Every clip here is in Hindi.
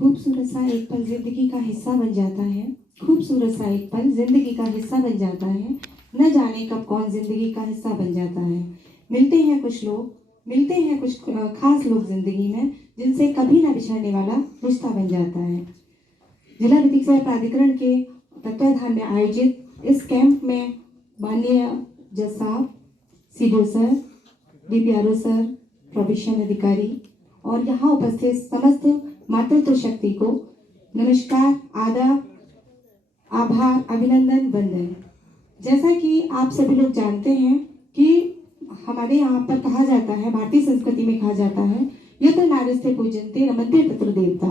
खूबसूरत सा एक पल जिंदगी का हिस्सा बन जाता है। खूबसूरत सा एक पल जिंदगी का हिस्सा बन जाता है। न जाने कब कौन जिंदगी का हिस्सा बन जाता है। मिलते हैं कुछ लोग, मिलते हैं कुछ खास लोग जिंदगी में, जिनसे कभी न बिछड़ने वाला रिश्ता बन जाता है। जिला विधिक सेवा प्राधिकरण के तत्वाधान में आयोजित इस कैंप में माननीय जज साहब, CDO sir, DPRO sir, probation अधिकारी और यहाँ उपस्थित समस्त मातृत्व शक्ति को नमस्कार, आदाब, आभार, अभिनंदन, वंदन। जैसा कि आप सभी लोग जानते हैं कि हमारे यहाँ पर कहा जाता है, भारतीय संस्कृति में कहा जाता है, यत्र नारीस्ते पूजन्ते रमन्ते तत्र देवता,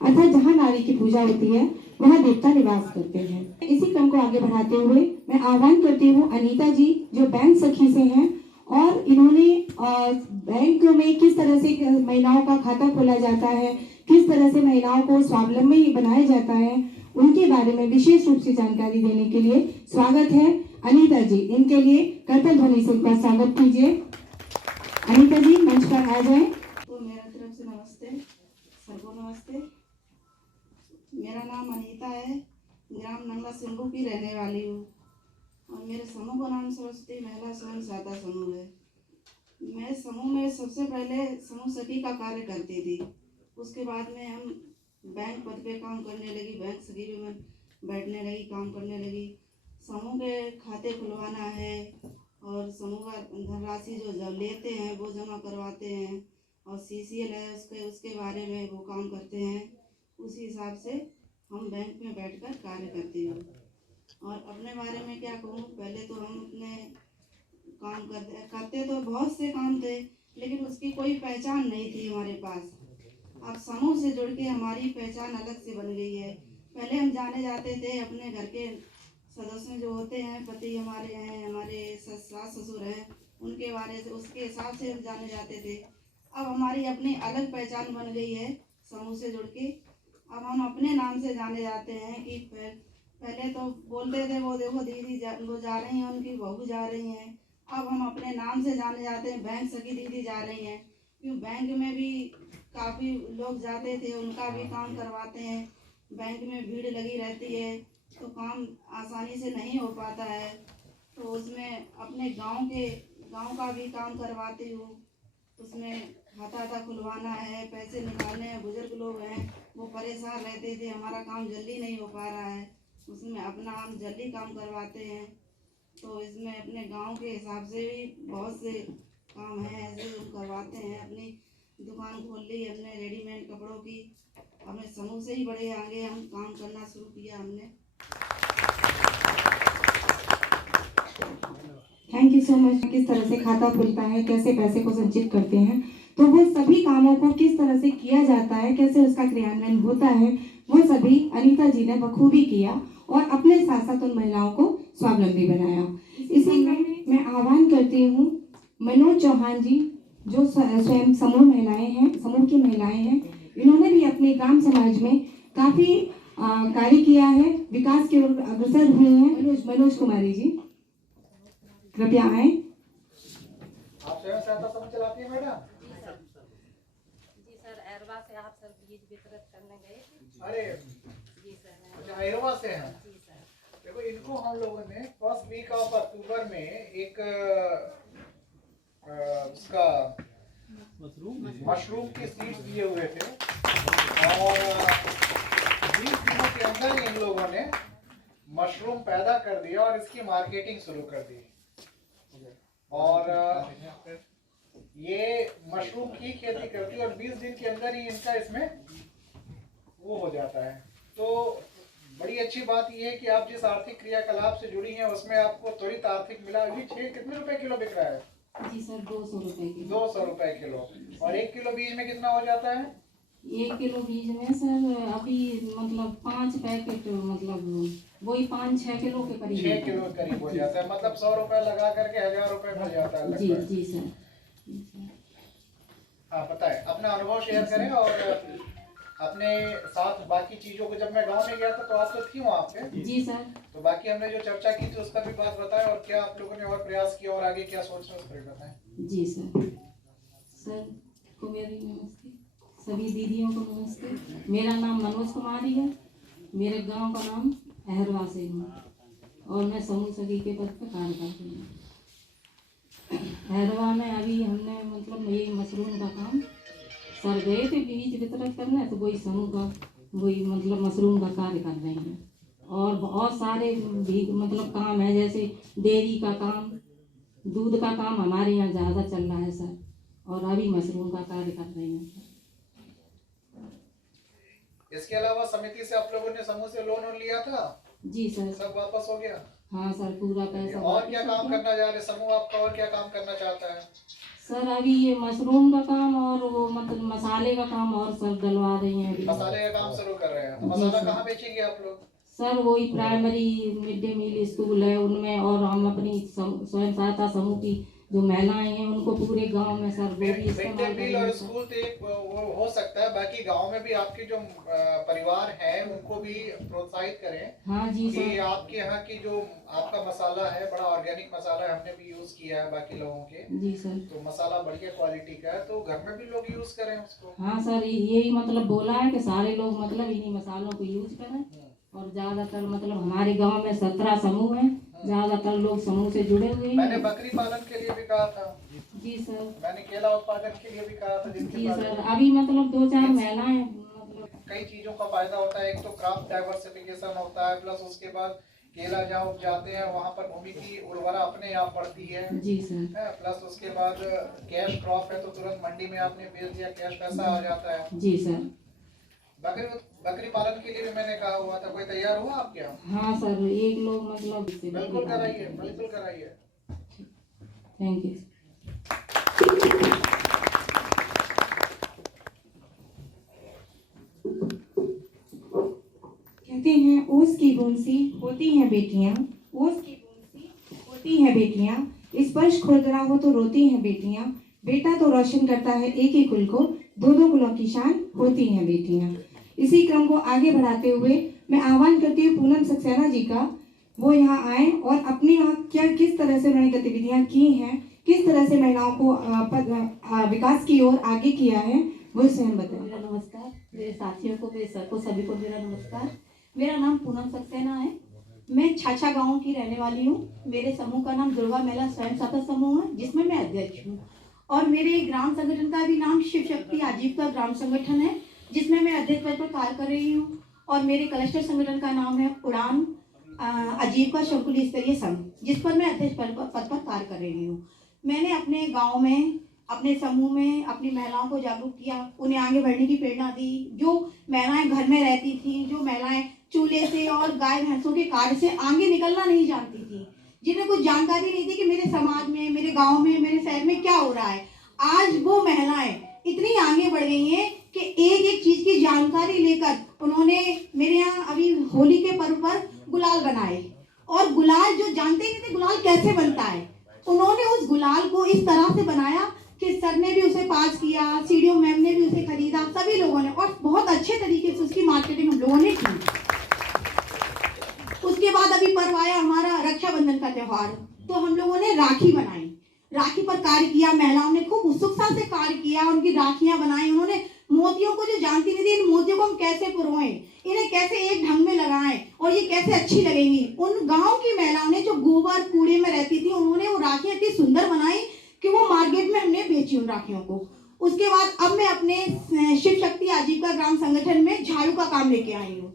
अर्थात जहाँ नारी की पूजा होती है वहाँ देवता निवास करते हैं। इसी क्रम को आगे बढ़ाते हुए मैं आह्वान करती हूँ अनीता जी, जो बैंक सखी से हैं और इन्होंने बैंक में किस तरह से महिलाओं का खाता खोला जाता है, किस तरह से महिलाओं को स्वावलंबी बनाया जाता है, उनके बारे में विशेष रूप से जानकारी देने के लिए स्वागत है अनीता जी। इनके लिए करतल ध्वनि से उनका स्वागत कीजिए। अनीता जी मंच पर आ जाए। तो मेरा तरफ से नमस्ते, सबको नमस्ते। मेरा नाम अनीता है, ग्राम नंगा सिंगू की रहने वाली हूँ और मेरे समूह का नाम सरस्वती महिला स्वयं सहायता समूह है। मैं समूह में सबसे पहले समूह सखी का कार्य करती थी। उसके बाद में हम बैंक पद पे काम करने लगी, बैंक सखी में मैं बैठने लगी, काम करने लगी। समूह के खाते खुलवाना है और समूह का धनराशि जो जब लेते हैं वो जमा करवाते हैं और सीसीएल है उसके बारे में वो काम करते हैं। उसी हिसाब से हम बैंक में बैठकर कार्य करती हूँ। और अपने बारे में क्या कहूँ, पहले तो हम अपने काम करते तो बहुत से काम थे, लेकिन उसकी कोई पहचान नहीं थी हमारे पास। अब समूह से जुड़ के हमारी पहचान अलग से बन गई है। पहले हम जाने जाते थे अपने घर के सदस्य जो होते हैं, पति हमारे हैं, हमारे सास ससुर हैं, उनके बारे से उसके हिसाब से हम जाने जाते थे। अब हमारी अपनी अलग पहचान बन गई है समूह से जुड़ के। अब हम अपने नाम से जाने जाते हैं कि पहले तो बोलते थे वो देखो दीदी वो जा रही हैं, उनकी बहू जा रही हैं। अब हम अपने नाम से जाने जाते हैं, बैंक सखी दीदी जा रही हैं। क्यों बैंक में भी काफ़ी लोग जाते थे, उनका भी काम करवाते हैं। बैंक में भीड़ लगी रहती है तो काम आसानी से नहीं हो पाता है, तो उसमें अपने गांव का भी काम करवाती हूँ। उसमें खाता खुलवाना है, पैसे निकालने हैं, बुजुर्ग लोग हैं वो परेशान रहते थे, हमारा काम जल्दी नहीं हो पा रहा है, उसमें अपना हम जल्दी काम करवाते हैं। तो इसमें अपने गांव के हिसाब से भी बहुत से काम हैं ऐसे हम करवाते हैं। अपनी दुकान खोल ली हमने रेडीमेड कपड़ों की, हमें समूह से ही बड़े आगे हम काम करना शुरू किया हमने। Thank you so much. किस तरह से खाता खुलता है, कैसे पैसे को संचित करते हैं, तो वो सभी कामों को किस तरह से किया जाता है, कैसे उसका क्रियान्वयन होता है, वो सभी अनीता जी ने बखूबी किया और अपने साथ साथ उन महिलाओं को स्वावलंबी बनाया। इसी क्रम में मैं आह्वान करती हूँ मनोज चौहान जी, जो स्वयं समूह की महिलाएं हैं। इन्होंने भी अपने ग्राम समाज में काफी कार्य किया है, विकास की ओर अग्रसर हुई हैं। मनोज कुमारी जी कृपया आए। आप स्वयं सहायता समूह चलाती हैं मैडम? जी सर, एरवा से आप सर बीज वितरित करने गए थे। अरे जी सर। अच्छा, एरवा से हैं? जी सर। देखो, इनको हम लोगों ने फर्स्ट वीक ऑफ अक्टूबर में एक उसका मशरूम की सीड्स दिए हुए थे और 20 दिनों के अंदर इन लोगों ने मशरूम पैदा कर दिया और इसकी मार्केटिंग शुरू कर दी। और ये मशरूम की खेती करती है और 20 दिन के अंदर ही इनका इसमें वो हो जाता है। तो बड़ी अच्छी बात ये है कि आप जिस आर्थिक क्रियाकलाप से जुड़ी हैं उसमें आपको त्वरित आर्थिक मिला। अभी कितने रुपए किलो बिक रहा है? जी सर, 200 रुपए किलो। 200 रुपए किलो। और 1 किलो बीज में कितना हो जाता है? 1 किलो बीज में सर अभी मतलब 5 पैकेट, मतलब वही 5-6 किलो के करीब। 6 किलो करीब हो जाता है, मतलब 100 रुपए लगा करके 1000 रुपए मिल जाता है जी लगभग। जी सर। हाँ बताएं, अपना अनुभव शेयर करें और अपने साथ बाकी चीजों को। जब मैं गांव में गया था तो आप तो थी वहाँ पे? जी सर। तो बाकी हमने जो चर्चा की थी उस पर भी बात बताएं और क्या आप लोगों ने और प्रयास किया और आगे क्या सोच रहे हैं उस पर बताएं। जी सर। सर को मेरी नमस्ते। सभी दीदियों को नमस्ते। मेरा नाम मनोज कुमारी है। मेरे गांव का नाम अहरवा से है और मैं समूह सखी के पद पर कार्य करती हूँ। अहरवा में अभी हमने मतलब ये मशरूम का काम सर गए थे बीज वितरण करने, तो वही समूह का वही मतलब मशरूम का कार्य कर रहे हैं। और बहुत सारे भी मतलब काम है, जैसे डेयरी का काम, दूध का काम हमारे यहाँ ज़्यादा चल रहा है सर, और अभी मशरूम का कार्य कर रहे हैं सर। इसके अलावा समिति से आप लोगों ने समूह से लोन लिया था? जी सर। सब वापस हो गया? हाँ सर, पूरा पैसा। और क्या काम करना चाह रहे समूह आपका, और क्या काम करना चाहता है? सर अभी ये मशरूम का काम और वो मतलब मसाले का काम और सब डलवा रही हैं अभी। मसाले का काम शुरू कर रहे हैं, तो मसाला कहाँ बेचेंगे आप लोग? सर वही primary mid day meal school है उनमें, और हम अपनी स्वयं सहायता समूह की जो महिलाएं हैं उनको पूरे गांव में सर वो भी मिड डे इस्तेमाल मील और स्कूल तो एक वो हो सकता है, बाकी गांव में भी आपके जो परिवार है उनको भी प्रोत्साहित करें। हाँ जी कि सर। आपके यहाँ की जो आपका मसाला है बड़ा ऑर्गेनिक मसाला है, हमने भी यूज किया है बाकी लोगों के। जी सर। तो मसाला बढ़िया क्वालिटी का है, तो घर में भी लोग यूज करें उसको। हाँ सर, यही मतलब बोला है कि सारे लोग मतलब इन्हीं मसालों को यूज करें। और ज्यादातर मतलब हमारे गांव में 17 समूह हैं, ज्यादातर लोग समूह से जुड़े हुए हैं। मैंने बकरी पालन के लिए भी कहा था। जी सर। मैंने केला उत्पादन के लिए भी कहा था, जिसके जी बारे सर, में अभी मतलब 2-4 महिलाएं मतलब कई चीजों का फायदा होता है। एक तो क्रॉप डाइवर्सिफिकेशन होता है, प्लस उसके बाद केला जहाँ उपजाते हैं वहाँ पर भूमि की उर्वरा अपने आप बढ़ती है। जी सर। प्लस उसके बाद कैश क्रॉप है तो तुरंत मंडी में आपने बेच दिया, कैश पैसा आ जाता है। जी सर। बकरी पालन के लिए भी मैंने कहा हुआ था, कोई तैयार हुआ आपके यहाँ? हाँ सर, एक लोग मतलब बिल्कुल कराइए, बिल्कुल कराइए। Thank you. कहते हैं ओस की बूंद सी होती हैं बेटियां, ओस की बूंद सी होती हैं बेटियां, स्पर्श खुरदरा हो तो रोती हैं बेटियां, बेटा तो रोशन करता है एक ही कुल को, दो दो कुलों की शान होती हैं बेटियां। इसी क्रम को आगे बढ़ाते हुए मैं आह्वान करती हूँ पूनम सक्सेना जी का, वो यहाँ आए और अपने यहाँ क्या किस तरह से उन्होंने गतिविधियाँ की हैं, किस तरह से महिलाओं को विकास की ओर आगे किया है, वो इसे हम बताएं। मेरा नमस्कार, मेरे साथियों को, मेरे सर को, सभी को मेरा नमस्कार। मेरा नाम पूनम सक्सेना है। मैं छाछा गांव की रहने वाली हूँ। मेरे समूह का नाम दुर्गा महिला स्वयं सहायता समूह है, जिसमें मैं अध्यक्ष हूँ। और मेरे ग्राम संगठन का भी नाम शिव शक्ति आजीविका ग्राम संगठन है, जिसमें मैं अध्यक्ष पद पर कार्य कर रही हूँ। और मेरे क्लस्टर संगठन का नाम है उड़ान आजीविका शंकुल स्तरीय संघ, जिस पर मैं अध्यक्ष पद पर कार्य कर रही हूँ। मैंने अपने गाँव में, अपने समूह में अपनी महिलाओं को जागरूक किया, उन्हें आगे बढ़ने की प्रेरणा दी। जो महिलाएं घर में रहती थी, जो महिलाएं चूल्हे से और गाय भैंसों के कार्य से आगे निकलना नहीं जानती थी, जिन्हें कुछ जानकारी नहीं थी कि मेरे समाज में, मेरे गांव में, मेरे शहर में क्या हो रहा है, आज वो महिलाएं इतनी आगे बढ़ गई हैं कि एक एक चीज की जानकारी लेकर उन्होंने मेरे यहाँ अभी होली के पर्व पर गुलाल बनाए। और गुलाल जो जानते ही नहीं थे गुलाल कैसे बनता है, उन्होंने उस गुलाल को इस तरह से बनाया कि सर ने भी उसे पास किया, सीडीओ मैम ने भी उसे खरीदा, सभी लोगों ने, और बहुत अच्छे तरीके से उसकी मार्केटिंग हम लोगों ने की। उसके बाद अभी पर्व आया हमारा रक्षाबंधन का त्योहार, तो हम लोगों ने राखी बनाई, राखी पर कार्य किया। महिलाओं ने खूब उत्सुकता से कार्य किया, उनकी राखियां बनाई। उन्होंने मोतियों को, जो जानती नहीं थी इन मोतियों को हम कैसे पुरोएं, इन्हें कैसे एक ढंग में लगाएं और ये कैसे अच्छी लगेंगी, उन गांव की महिलाओं ने जो गोबर कूड़े में रहती थी, उन्होंने वो राखियां इतनी सुंदर बनाई कि वो मार्केट में हमने बेची उन राखियों को। उसके बाद अब मैं अपने शिव शक्ति आजीविका ग्राम संगठन में झाड़ू का काम लेके आई हूँ।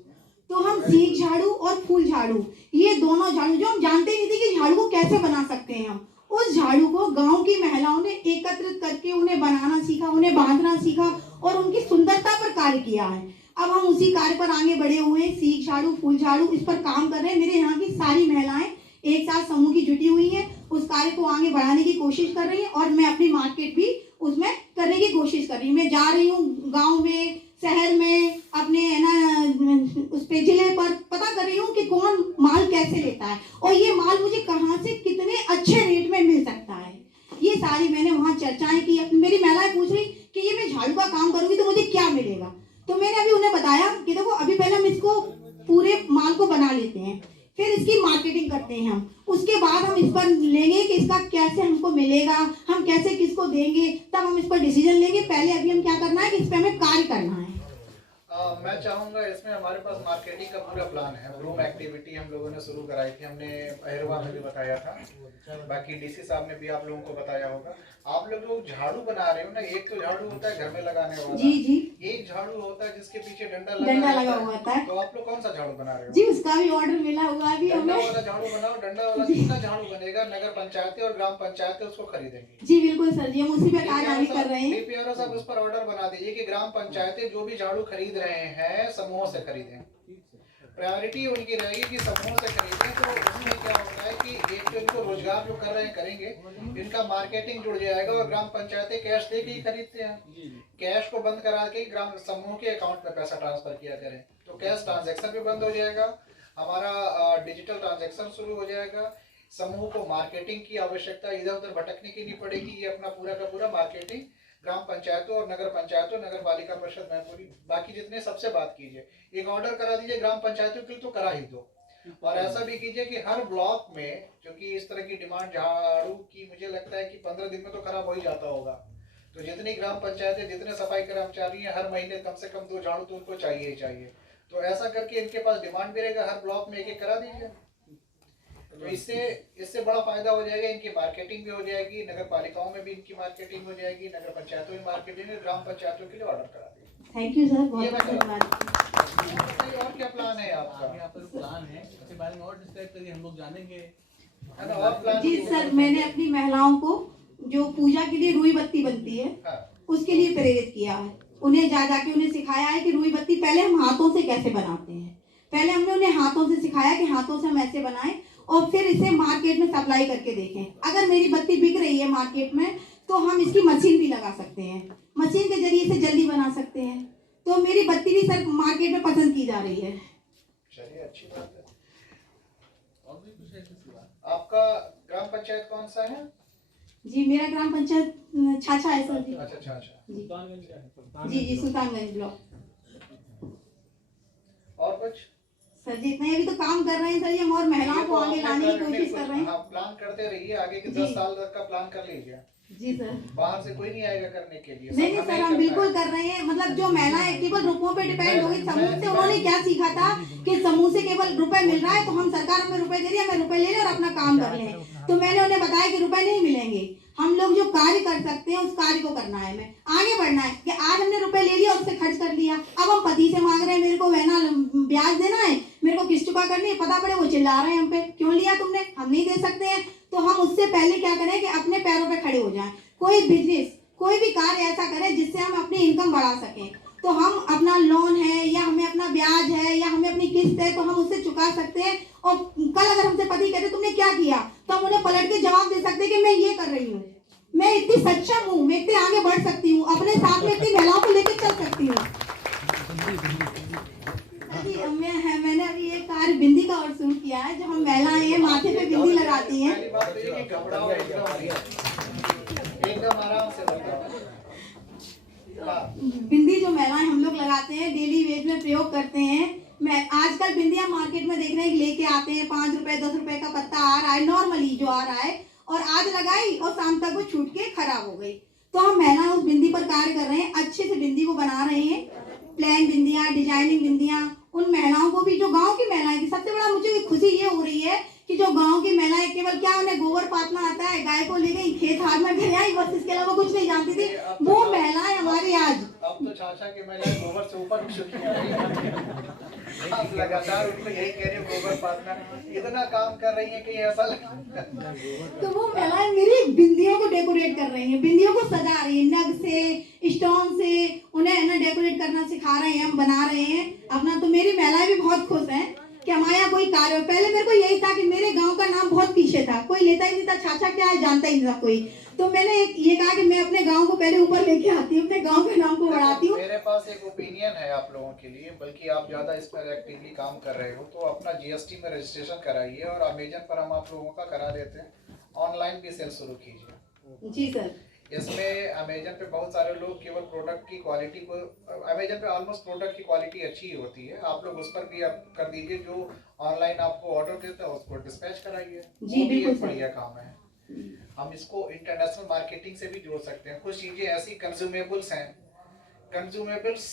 तो हम सीख झाड़ू और फूल झाड़ू, ये दोनों झाड़ू जो हम जानते नहीं थे कि झाड़ू को कैसे बना सकते हैं, हम उस झाड़ू को गांव की महिलाओं ने एकत्रित करके उन्हें बनाना सीखा, उन्हें बांधना सीखा और उनकी सुंदरता पर कार्य किया है। अब हम उसी कार्य पर आगे बढ़े हुए हैं, सीख झाड़ू, फूल झाड़ू, इस पर काम कर रहे हैं। मेरे यहाँ की सारी महिलाएं एक साथ समूह की जुटी हुई हैं, उस कार्य को आगे बढ़ाने की कोशिश कर रही है और मैं अपनी मार्केट भी उसमें करने की कोशिश कर रही हूँ। मैं जा रही हूँ गांव में, शहर में, अपने है ना उस पे जिले पर पता कर रही हूँ कि कौन माल कैसे लेता है और ये माल मुझे कहाँ से कितने अच्छे रेट में मिल सकता है। ये सारी मैंने वहाँ चर्चाएं की। मेरी महिलाएं पूछ रही कि ये मैं झाड़ू का काम करूँगी तो मुझे क्या मिलेगा, तो मैंने अभी उन्हें बताया कि देखो अभी पहले हम इसको पूरे माल को बना लेते हैं, फिर इसकी मार्केटिंग करते हैं हम। उसके बाद हम इस पर लेंगे कि इसका कैसे हमको मिलेगा, हम कैसे किसको देंगे, तब हम इस पर डिसीजन लेंगे। पहले अभी हम क्या करना है कि इस पर हमें कार्य करना है। मैं चाहूँगा इसमें हमारे पास मार्केटिंग का पूरा प्लान है। ग्रूम एक्टिविटी हम लोगों ने शुरू कराई थी, हमने अहिरवा में भी बताया था, बाकी डीसी साहब ने भी आप लोगों को बताया होगा। आप लोग झाड़ू बना रहे हो ना, एक तो झाड़ू होता है घर में लगाने वाला, जी जी, एक झाड़ू होता है जिसके पीछे डंडा लगा हुआ होता है। तो आप लोग कौन सा झाड़ू बना रहे हो? जी उसका भी ऑर्डर मिला हुआ है अभी डंडा हमें। वाला झाड़ू बनाओ, डंडा वाला जितना झाड़ू बनेगा नगर पंचायतें और ग्राम पंचायतें उसको खरीदेंगी। जी बिल्कुल सर जी, हम उसी पे कार्य आगे कर रहे हैं। डीपीआरओ साहब उस पर ऑर्डर बना दीजिए कि ग्राम पंचायतें जो भी झाड़ू खरीद रहे हैं समूहों से खरीदें। प्रायोरिटी उनकी रहेगी कि समूहों से खरीदें। तो उसमें क्या होता है कि एक तो इनको रोजगार जो कर रहे हैं करेंगे, इनका मार्केटिंग जुड़ जाएगा और ग्राम पंचायतें कैश दे के ही खरीदते हैं। कैश को बंद करा के ग्राम समूह के अकाउंट में पैसा ट्रांसफर किया करें, तो कैश ट्रांजैक्शन भी बंद हो जाएगा, हमारा डिजिटल ट्रांजैक्शन शुरू हो जाएगा। समूह को मार्केटिंग की आवश्यकता इधर उधर भटकने की नहीं पड़ेगी। ये अपना पूरा का पूरा मार्केटिंग ग्राम पंचायतों और नगर पंचायतों, नगर पालिका परिषद मैनपुरी, बाकी जितने सबसे बात कीजिए। एक ऑर्डर करा दीजिए ग्राम पंचायतों के लिए तो करा ही दो। और ऐसा भी कीजिए कि हर ब्लॉक में, क्योंकि इस तरह की डिमांड झाड़ू की मुझे लगता है कि 15 दिन में तो खराब हो ही जाता होगा, तो जितनी ग्राम पंचायतें, जितने सफाई कर्मचारी हैं, हर महीने कम से कम 2 झाड़ू तो उनको चाहिए ही चाहिए। तो ऐसा करके इनके पास डिमांड भी रहेगा, हर ब्लॉक में एक एक करा दीजिए। तो इससे बड़ा फायदा हो जाएगा, इनकी मार्केटिंग भी हो जाएगी, नगर पालिकाओं में भी इनकी मार्केटिंग हो जाएगी, नगर पंचायतों में मार्केटिंग, ग्राम पंचायतों के लिए ऑर्डर करा देंगे। थैंक यू सर, बहुत ये मैं बहुत धन्यवाद। बताइए और क्या प्लान है आपका? यहाँ पर प्लान है, इसके बारे में और डिस्क्राइब करिए, हम लोग जानेंगे। है ना, और प्लान? जी सर, मैंने अपनी महिलाओं को जो पूजा के लिए रुई बत्ती बनती है हाँ। उसके लिए प्रेरित किया है। उन्हें जाके उन्हें सिखाया है कि रुई बत्ती पहले हम हाथों से कैसे बनाते हैं। पहले हमने उन्हें हाथों से सिखाया कि हाथों से हम ऐसे बनाएं और फिर इसे मार्केट में सप्लाई करके देखें। अगर मेरी बत्ती बिक रही है मार्केट में तो हम इसकी मशीन भी लगा सकते हैं, मशीन के जरिए इसे जल्दी बना सकते हैं। तो मेरी बत्ती भी सर मार्केट में पसंद की जा रही है। चलिए, अच्छी बात है। और भी कुछ है किसी बात? आपका ग्राम पंचायत कौन सा है? जी मेरा ग्राम पंचायत छाछा है सर जी। अच्छा। जी जी, सुल्तानगंज ब्लॉक। और कुछ? सर जी इतना ही, अभी तो काम कर रहे हैं सर जी हम, और महिलाओं को आगे लाने की कोशिश कर रहे हैं। हाँ, प्लान करते रहिए, आगे के जी। 10 साल तक का प्लान कर लीजिए। जी सर। बाहर से कोई नहीं आएगा करने के लिए। नहीं सर, हम बिल्कुल कर रहे हैं। मतलब जो महिलाएं केवल रुपयों पे डिपेंड हो गई समूह से, उन्होंने क्या सीखा था कि समूह से केवल रुपए मिल रहा है तो हम सरकार हमें रुपए दे रही है, हमें रुपए ले लें और अपना काम कर लें। तो मैंने उन्हें बताया कि रुपए नहीं मिलेंगे, हम लोग जो कार्य कर सकते हैं उस कार्य को करना है, हमें आगे बढ़ना है। कि आज हमने रुपए ले लिया, उससे खर्च कर दिया, अब हम पति से मांग रहे हैं मेरे को ना ब्याज देना है, मेरे को किस्त चुका करनी है, पता पड़े वो चिल्ला रहे हैं हम पे, क्यों लिया तुमने, हम नहीं दे सकते हैं। तो हम उससे पहले क्या करें कि अपने पैरों पे खड़े हो जाएं। कोई बिजनेस, कोई भी कार्य ऐसा करें जिससे हम अपनी इनकम बढ़ा सकें। तो हम अपना लोन है या हमें अपना ब्याज है या हमें अपनी किस्त है तो हम उससे चुका सकते हैं। और कल अगर हमसे पति कहते तुमने क्या किया, तो हम उन्हें पलट के जवाब दे सकते हैं कि मैं ये कर रही हूँ, मैं इतनी सक्षम हूँ, मैं इतने आगे बढ़ सकती हूँ, अपने साथ में इतनी महिलाओं को लेकर चल सकती हूँ। मैंने अभी एक कार्य बिंदी का और शुरू किया है, जो हम महिलाएं हैं माथे पे बिंदी लगाती हैं। पहली बात तो ये कि घबराओ एकदम आराम से बताओ। हाँ। बिंदी जो महिलाएं हम लोग लगाते हैं, डेली वेज में प्रयोग करते हैं। मैं आजकल बिंदियां मार्केट में देख रहे हैं लेके आते हैं, 5 रुपए 10 रुपए का पत्ता आ रहा है, नॉर्मली जो आ रहा है, और आज लगाई और शाम तक वो छूट के खराब हो गई। तो हम महिला उस बिंदी पर कार्य कर रहे हैं, अच्छे से बिंदी को बना रहे हैं, प्लेन बिंदियां, डिजाइनिंग बिंदियां। उन महिलाओं को भी, जो गांव की महिलाएं थी, सबसे बड़ा मुझे खुशी ये हो रही है कि जो गांव की महिलाएं केवल क्या उन्हें गोबर पातना आता है, गाय को ले गई खेत हाथ में ले आई, बस इसके अलावा कुछ नहीं जानती थी, वो महिलाएं हमारी आज। अब तो छाछा के महिलाएं गोबर से ऊपर उठ चुकी हैं। आप लगातार उनको यही कह रहे हो गोबर पातना, इतना काम कर रही है कि ऐसा तो वो महिलाएं मेरी बिंदियों को डेकोरेट कर रही हैं, बिंदियों को सजा रही है, नग से, स्टोन से, उन्हें ना डेकोरेट करना सिखा रहे हैं, हम बना रहे हैं अपना। तो मेरी महिलाएं भी बहुत खुश हैं कि हमारे यहाँ कोई कार्य। पहले मेरे को यही था कि मेरे गांव का नाम बहुत पीछे था, कोई लेता ही नहीं था, छाछा क्या है जानता ही नहीं था कोई। तो मैंने ये कहा कि मैं अपने गांव को पहले ऊपर लेके आती हूँ, अपने गांव के नाम को बढ़ाती हूँ। मेरे पास एक ओपिनियन है आप लोगों के लिए, बल्कि आप ज्यादा इस पर एक्टिवली काम कर रहे हो तो अपना जीएसटी में रजिस्ट्रेशन कराइए, और अमेजन पर हम आप लोगों का करा देते हैं, ऑनलाइन भी सेल शुरू कीजिए। जी सर। इसमें अमेजन पे बहुत सारे लोग केवल प्रोडक्ट की क्वालिटी को, अमेजन पे ऑलमोस्ट प्रोडक्ट की क्वालिटी अच्छी ही होती है, आप लोग उस पर भी आप कर दीजिए, जो ऑनलाइन आपको ऑर्डर देता है उसको डिस्पैच कराइए, जी, वो भी बिल्कुल एक सर। बढ़िया काम है। हम इसको इंटरनेशनल मार्केटिंग से भी जोड़ सकते हैं। कुछ चीज़ें ऐसी कंज्यूमेबल्स हैं, कंज्यूमेबल्स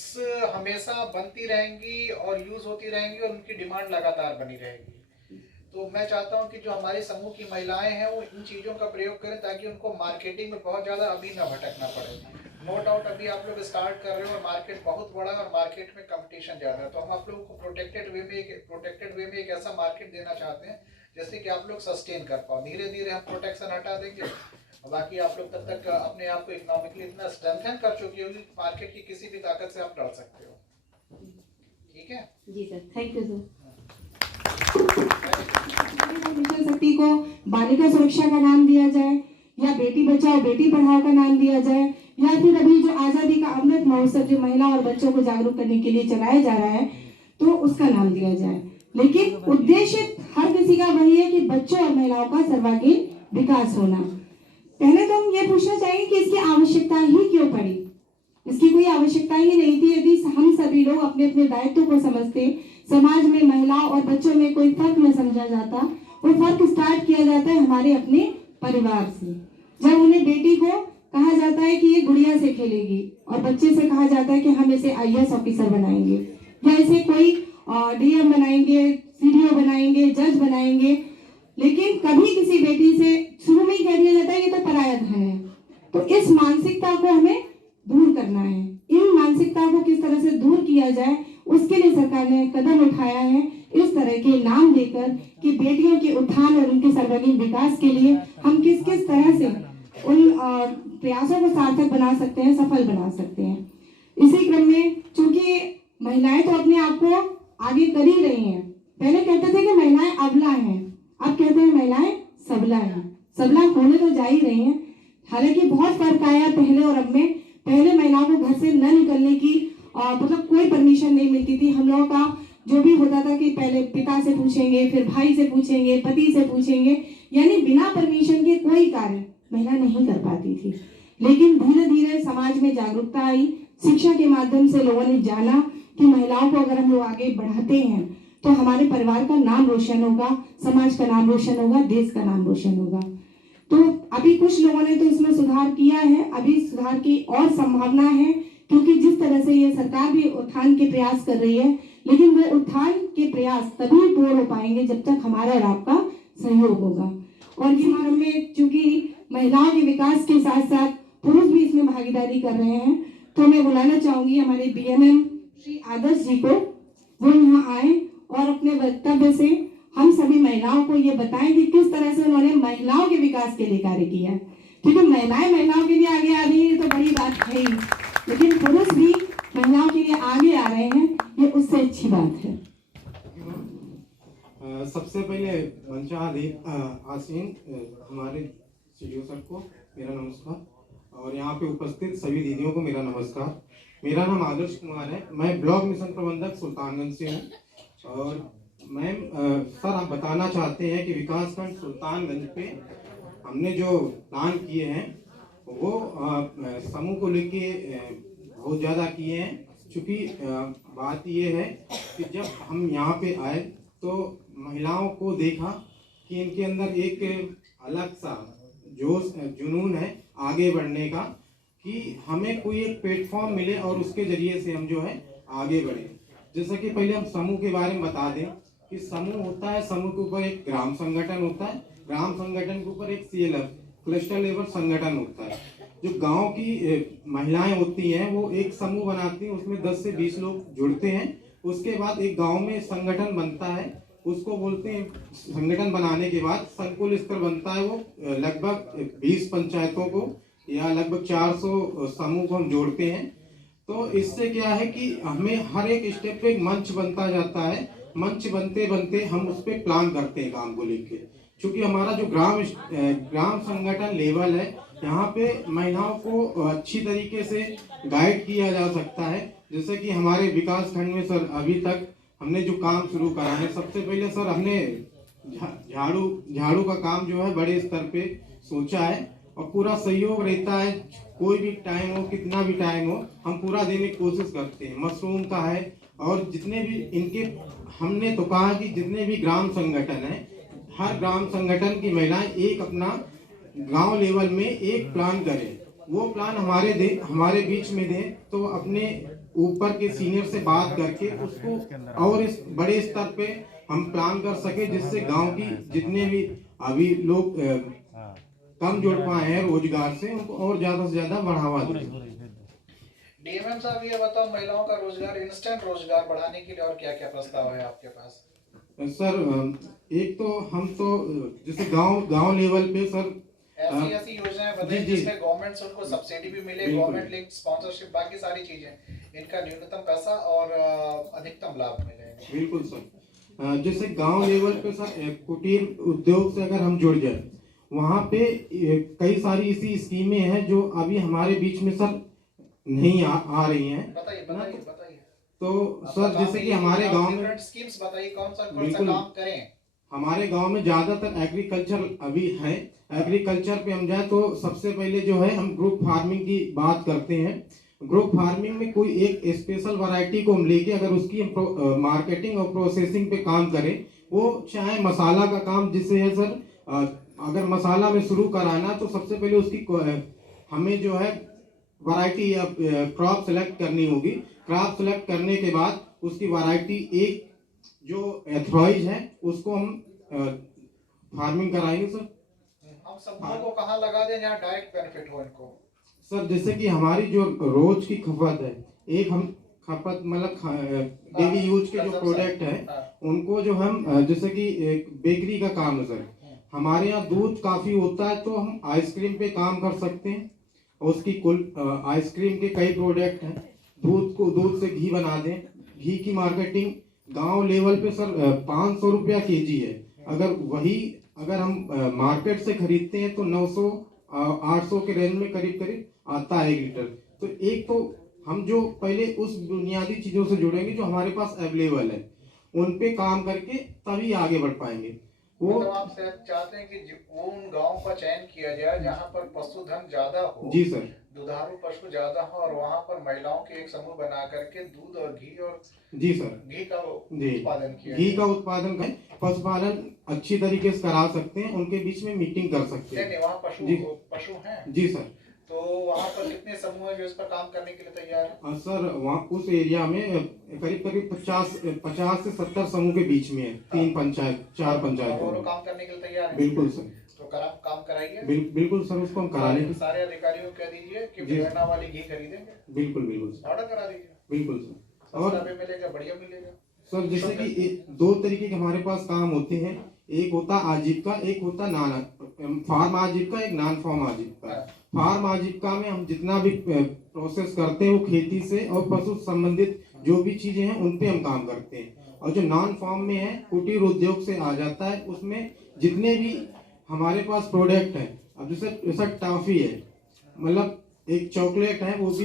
हमेशा बनती रहेंगी और यूज़ होती रहेंगी और उनकी डिमांड लगातार बनी रहेगी। तो मैं चाहता हूं कि जो हमारे समूह की महिलाएं हैं वो इन चीज़ों का प्रयोग करें ताकि उनको मार्केटिंग में बहुत ज़्यादा अभी ना भटकना पड़े। नो डाउट अभी आप लोग स्टार्ट कर रहे हो और मार्केट बहुत बड़ा है और मार्केट में कंपटीशन ज़्यादा है, तो हम आप लोगों को प्रोटेक्टेड वे में एक ऐसा मार्केट देना चाहते हैं जैसे कि आप लोग सस्टेन कर पाओ। धीरे धीरे हम प्रोटेक्शन हटा देंगे, बाकी आप लोग तब तक अपने आप को इकोनॉमिकली इतना स्ट्रेंथन कर चुकी होगी मार्केट की किसी भी ताकत से आप लड़ सकते हो। ठीक है जी sir, thank you sir. Mission Shakti को बालिका सुरक्षा का नाम दिया जाए, या बेटी बचाओ बेटी पढ़ाओ का नाम दिया जाए, या फिर अभी जो आजादी का अमृत महोत्सव जो महिला और बच्चों को जागरूक करने के लिए चलाया जा रहा है तो उसका नाम दिया जाए, लेकिन उद्देश्य हर किसी का वही है कि बच्चों और महिलाओं का सर्वांगीण विकास होना। पहले तो हम ये पूछना चाहिए कि इसकी आवश्यकता ही क्यों पड़ी। इसकी कोई आवश्यकता ही नहीं थी। यदि हम सभी लोग अपने अपने दायित्व को समझते, समाज में महिलाओं और बच्चों में कोई फर्क न समझा जाता, वो फर्क स्टार्ट किया जाता है हमारे अपने परिवार से। जब उन्हें बेटी को कहा जाता है कि ये गुड़िया से खेलेगी और बच्चे से कहा जाता है कि हम इसे IAS ऑफिसर बनाएंगे या इसे कोई DM बनाएंगे, CDO बनाएंगे, जज बनाएंगे, लेकिन कभी किसी बेटी से शुरू में ही कह दिया जाता है ये तो पराया धन है। तो इस मानसिकता को हमें दूर करना है। इन मानसिकता को किस तरह से दूर किया जाए उसके लिए सरकार ने कदम उठाया है, इस तरह के नाम देकर कि बेटियों के उत्थान और उनके सर्वांगीण विकास के लिए हम किस किस तरह से उन प्रयासों को सार्थक बना सकते हैं, सफल बना सकते हैं। इसी क्रम में चूंकि महिलाएं तो अपने आप को आगे कर ही रही हैं। पहले कहते थे कि महिलाएं अबला हैं, अब कहते हैं महिलाएं सबला हैं। सबला होने तो जा ही रही हैं, हालांकि बहुत फर्क आया पहले और अब में। पहले महिलाओं को घर से न निकलने की मतलब कोई परमिशन नहीं मिलती थी। हम लोगों का जो भी होता था कि पहले पिता से पूछेंगे, फिर भाई से पूछेंगे, पति से पूछेंगे, यानी बिना परमिशन के कोई कार्य महिला नहीं कर पाती थी। लेकिन धीरे धीरे समाज में जागरूकता आई, शिक्षा के माध्यम से लोगों ने जाना कि महिलाओं को अगर हम लोग आगे बढ़ाते हैं तो हमारे परिवार का नाम रोशन होगा, समाज का नाम रोशन होगा, देश का नाम रोशन होगा। तो अभी कुछ लोगों ने तो इसमें सुधार किया है, अभी सुधार की और संभावना है, क्योंकि जिस तरह से ये सरकार भी उत्थान के प्रयास कर रही है, लेकिन वो उत्थान के प्रयास तभी पूर्ण हो पाएंगे जब तक हमारा और आपका सहयोग होगा। और इस क्रम में चूंकि महिलाओं के विकास के साथ साथ पुरुष भी इसमें भागीदारी कर रहे हैं, तो मैं बुलाना चाहूंगी हमारे BNM श्री आदर्श जी को, वो यहाँ आए और अपने वक्तव्य से हम सभी महिलाओं को ये बताएं कि किस तरह से उन्होंने महिलाओं के विकास के लिए कार्य किया है। क्योंकि महिलाएं महिलाओं के लिए आगे आ रही है तो बड़ी बात है ही, लेकिन पुरुष भी महिलाओं के लिए आगे आ रहे हैं, ये उससे अच्छी बात है। सबसे पहले आसीन हमारे CDO सर को मेरा नमस्कार, और यहाँ पे उपस्थित सभी दीदियों को मेरा नमस्कार। मेरा नाम आदर्श कुमार है, मैं ब्लॉक मिशन प्रबंधक सुल्तानगंज से हूँ। और मैम सर आप बताना चाहते हैं कि विकासखंड सुल्तानगंज पे हमने जो प्लान किए हैं वो समूह को लेके बहुत ज़्यादा किए हैं। चूँकि बात ये है कि जब हम यहाँ पे आए तो महिलाओं को देखा कि इनके अंदर एक अलग सा जोश जुनून है आगे बढ़ने का, कि हमें कोई एक प्लेटफॉर्म मिले और उसके ज़रिए से हम जो है आगे बढ़े। जैसा कि पहले हम समूह के बारे में बता दें कि समूह होता है, समूह के ऊपर एक ग्राम संगठन होता है, ग्राम संगठन के ऊपर एक CLF क्लस्टर लेवल संगठन होता है। जो गांव की महिलाएं होती हैं वो एक समूह बनाती हैं, उसमें 10 से 20 लोग जुड़ते हैं। उसके बाद एक गांव में संगठन बनता है, उसको बोलते हैं। संगठन बनाने के बाद संकुल स्तर बनता है, वो लगभग 20 पंचायतों को या लगभग 400 समूह को हम जोड़ते हैं। तो इससे क्या है कि हमें हर एक स्टेप पे एक मंच बनता जाता है। मंच बनते बनते हम उस पर प्लान करते हैं काम को लेके। क्योंकि हमारा जो ग्राम संगठन लेवल है, यहाँ पे महिलाओं को अच्छी तरीके से गाइड किया जा सकता है। जैसे कि हमारे विकास खंड में सर अभी तक हमने जो काम शुरू करा है, सबसे पहले सर हमने झाड़ू का काम जो है बड़े स्तर पे सोचा है। और पूरा सहयोग रहता है। कोई भी टाइम हो, कितना भी टाइम हो, हम पूरा देने की कोशिश करते हैं। मशरूम का है, और जितने भी इनके, हमने तो कहा कि जितने भी ग्राम संगठन है, हर ग्राम संगठन की महिलाएं एक अपना गांव लेवल में एक प्लान करें। वो प्लान हमारे बीच में दें, तो अपने ऊपर के सीनियर से बात करके उसको और इस बड़े स्तर पे हम प्लान कर सके, जिससे गांव की जितने भी अभी लोग कम जुड़ पाए हैं रोजगार से, उनको और ज्यादा से ज्यादा बढ़ावा दें। डीएमएम साहब, ये बताओ, महिलाओं का रोजगार, इंस्टेंट रोजगार बढ़ाने के लिए और क्या क्या प्रस्ताव है आपके पास? सर, एक तो हम तो जैसे गांव लेवल पे सर ऐसी योजनाएं बताइए जी, जी। जिसमें गवर्नमेंट से उनको सब्सिडी भी मिले, बिल्कुल। गवर्नमेंट लिंक स्पॉन्सरशिप, बाकी सारी चीजें, इनका न्यूनतम पैसा और अधिकतम लाभ मिलेगा। बिल्कुल सर। जैसे गांव लेवल पे सर कुटीर उद्योग से अगर हम जुड़ जाए, वहाँ पे कई सारी ऐसी स्कीमें हैं जो अभी हमारे बीच में सर नहीं आ रही हैं। बताइए बताइए बताइए। तो सर जैसे कि हमारे गांव में स्कीम्स बताइए, कौन सा बिल्कुल। काम करें। हमारे गांव में ज्यादातर एग्रीकल्चर अभी है। एग्रीकल्चर पे हम जाए तो सबसे पहले जो है हम ग्रुप फार्मिंग की बात करते हैं। ग्रुप फार्मिंग में कोई एक स्पेशल वैरायटी को हम लेके अगर उसकी मार्केटिंग और प्रोसेसिंग पे काम करें, वो चाहे मसाला का काम जिससे है सर, अगर मसाला में शुरू कराना तो सबसे पहले उसकी हमें जो है वैरायटी या क्रॉप सेलेक्ट करनी होगी। क्रॉप सेलेक्ट करने के बाद उसकी वैरायटी एक जो एथराइज है उसको हम फार्मिंग कराएंगे सर। हम समूहों को कहाँ लगा दें जहाँ डायरेक्ट बेनिफिट हो इनको? सर जैसे कि हमारी जो रोज की खपत है, एक हम खपत मतलब डेली यूज के जो प्रोडक्ट है, उनको जो हम जैसे कि एक बेकरी का काम है सर, हमारे यहाँ दूध काफी होता है, तो हम आइसक्रीम पे काम कर सकते हैं। उसकी कुल आइसक्रीम के कई प्रोडक्ट हैं। दूध से घी बना दें। घी की मार्केटिंग गांव लेवल पे सर 500 रुपया केजी है। अगर हम मार्केट से खरीदते हैं तो 900 800 के रेंज में करीब करीब आता है 1 लीटर। तो एक तो हम जो पहले उस बुनियादी चीजों से जुड़ेंगे जो हमारे पास अवेलेबल है, उन पे काम करके तभी आगे बढ़ पाएंगे। वो मतलब आप चाहते हैं कि वो उन गाँव का चयन किया जाए जहाँ पर पशुधन ज्यादा हो, जी सर, दुधारू पशु ज्यादा हो, और वहाँ पर महिलाओं के एक समूह बना करके दूध और घी और जी सर, घी का जी, उत्पादन किया घी जाए। का उत्पादन करें, पशुपालन अच्छी तरीके से करा सकते हैं, उनके बीच में मीटिंग कर सकते हैं। नहीं, वहाँ जी। पशु हैं। जी सर। तो वहाँ पर कितने समूह हैं जो इस पर काम करने के लिए तैयार है? सर वहाँ उस एरिया में करीब करीब 50 से 70 समूह के बीच में है। 3 पंचायत 4 पंचायत और वो काम करने के लिए तैयार है? बिल्कुल सर। तो काम कराइए। बिल्कुल सर, उसको हम करा लेंगे। सारे अधिकारियों को कह दीजिए कि जी। प्रेरणा वाली घी खरीदेंगे। बिल्कुल बिल्कुल सर। ऑर्डर करा दीजिए। बिल्कुल सर। सस्ता और भी मिलेगा, बढ़िया मिलेगा। सर जैसे कि 2 तरीके के हमारे पास काम होते हैं। एक होता आजीविका, एक होता फार्म आजीविका, एक नॉन फार्म आजीविका। फार्म आजीविका में हम जितना भी प्रोसेस करते हैं वो खेती से और पशु संबंधित जो भी चीजें हैं उन पे हम काम करते हैं। और जो नॉन फार्म में है, कुटीर उद्योग से आ जाता है, उसमें जितने भी हमारे पास प्रोडक्ट हैं, अब जैसा टॉफी है, मतलब एक चॉकलेट है, वो भी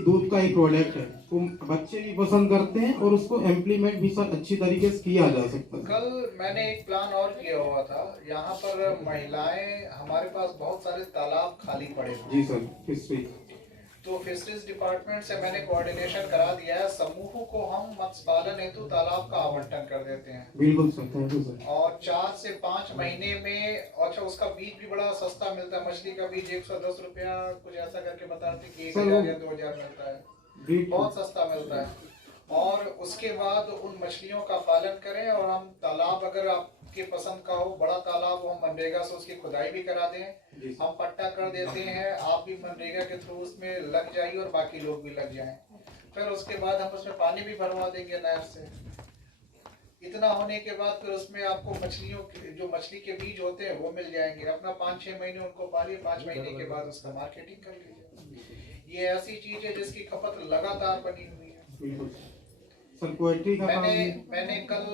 दूध का ही प्रोडक्ट है, तो बच्चे भी पसंद करते हैं और उसको इम्प्लीमेंट भी सर अच्छी तरीके से किया जा सकता है। कल मैंने एक प्लान और किया हुआ था, यहाँ पर महिलाएं, हमारे पास बहुत सारे तालाब खाली पड़े हुए। जी सर, फिशरी। तो फिशरीज डिपार्टमेंट से मैंने कोऑर्डिनेशन करा दिया है, समूह को हम मत्स्य पालन हेतु तालाब का आवंटन कर देते हैं। बिल्कुल सर, थैंक यू सर। और 4 से 5 महीने में, अच्छा उसका बीज भी बड़ा सस्ता मिलता है। मछली का बीज 110 रुपया कुछ ऐसा करके बताते कि 1000 या 2000 मिलता है, बहुत सस्ता मिलता है। और उसके बाद उन मछलियों का पालन करें, और हम तालाब, अगर आपके पसंद का हो, बड़ा तालाब हो, हम मनरेगा से उसकी खुदाई भी करा दें, हम पट्टा कर देते हैं, आप भी मनरेगा के थ्रू उसमें लग जाइए और बाकी लोग भी लग जाएं। फिर उसके बाद हम उसमें पानी भी भरवा देंगे नहर से। इतना होने के बाद फिर उसमें आपको जो मछली के बीज होते हैं वो मिल जाएंगे। अपना 5-6 महीने उनको पालिए, 5 महीने के बाद उसका मार्केटिंग कर लीजिए। ये ऐसी चीज है जिसकी खपत लगातार बनी हुई है। सर पोएट्री का मैंने कल